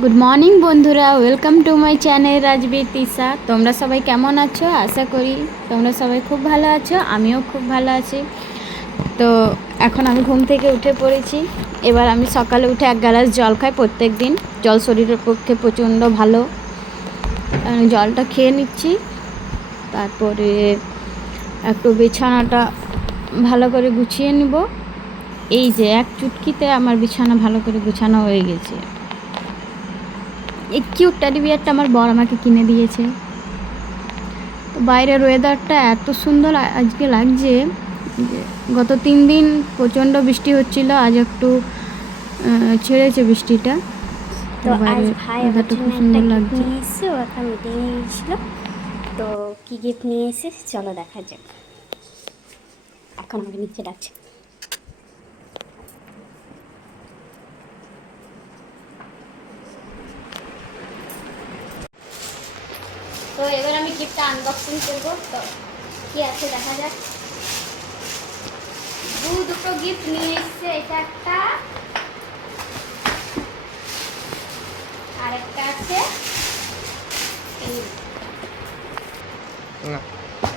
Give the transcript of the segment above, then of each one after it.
Good morning বন্ধুরা, welcome to my channel Rajbir Tisha. তোমরা সবাই কেমন আছো? আশা করি তোমরা সবাই খুব ভালো আছো, আমিও খুব ভালো আছি। তো এখন আমি ঘুম থেকে উঠে পড়েছি। এবার আমি সকালে উঠে 1 গ্লাস জল খাই প্রত্যেক দিন। জল শরীরের পক্ষে প্রচণ্ড ভালো। আমি জলটা খেয়ে নিচ্ছি। তারপরে একটু বিছানাটা ভালো করে গুছিয়ে নিব। এই যে এক চুটকিতে আমার বিছানা ভালো করে গুছানো হয়ে গেছে। এই কিউট টেডি বিয়ারটা আমার বর আমাকে কিনে দিয়েছে। তো বাইরের ওয়েদারটা এত সুন্দর আজকে লাগছে যে গত 3 দিন প্রচণ্ড বৃষ্টি হচ্ছিল, আজ একটু ছেড়েছে বৃষ্টিটা। তো আজ ভাই আমার জন্য একটা গিফট নিয়ে এসেছে, ও একটা মিটিংয়ে গিয়েছিল। তো কী গিফট নিয়ে এসে চলো দেখা যাক। এখন আমাকে নিচে ডাকছে। তো এবার আমি গিফটটা আনবক্সিং করবো। তো কী আছে দেখা যাক। দুটো গিফট নিয়ে এসছে, এটা একটা আর একটা আছে এই।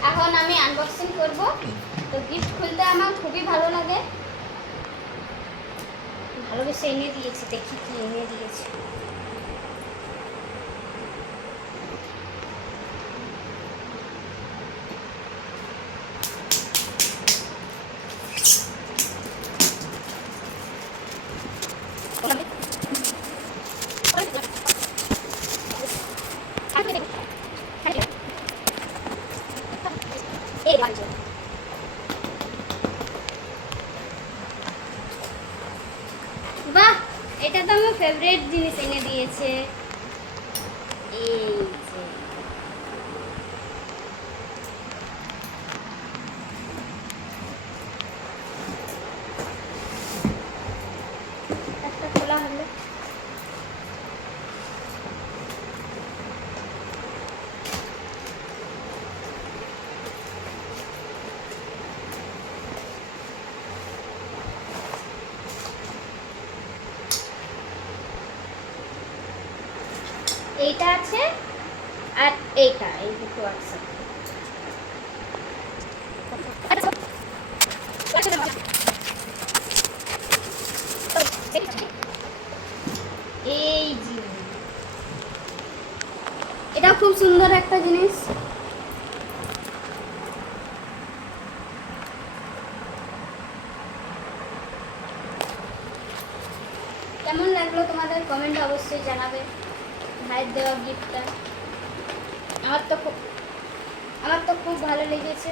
এখন আমি আনবক্সিং করব। তো গিফট খুলতে আমার খুবই ভালো লাগে, ভালোবেসে এনে দিয়েছে। দেখি কি এনে দিয়েছে। বাহ, এটা তো আমার ফেভারিট জিনিস এনে দিয়েছে। এই যে একটা খোলা হলো। এইটা আছে আর এইটা, এই দুটো আছে। এই যে এটা খুব সুন্দর একটা জিনিস। কেমন লাগলো তোমাদের কমেন্টে অবশ্যই জানাবে। ভাইয়ের দেওয়া গিফটটা আমার তো খুব ভালো লেগেছে।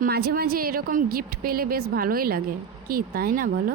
মাঝে মাঝে এরকম গিফট পেলে বেশ ভালোই লাগে, কি তাই না বলো?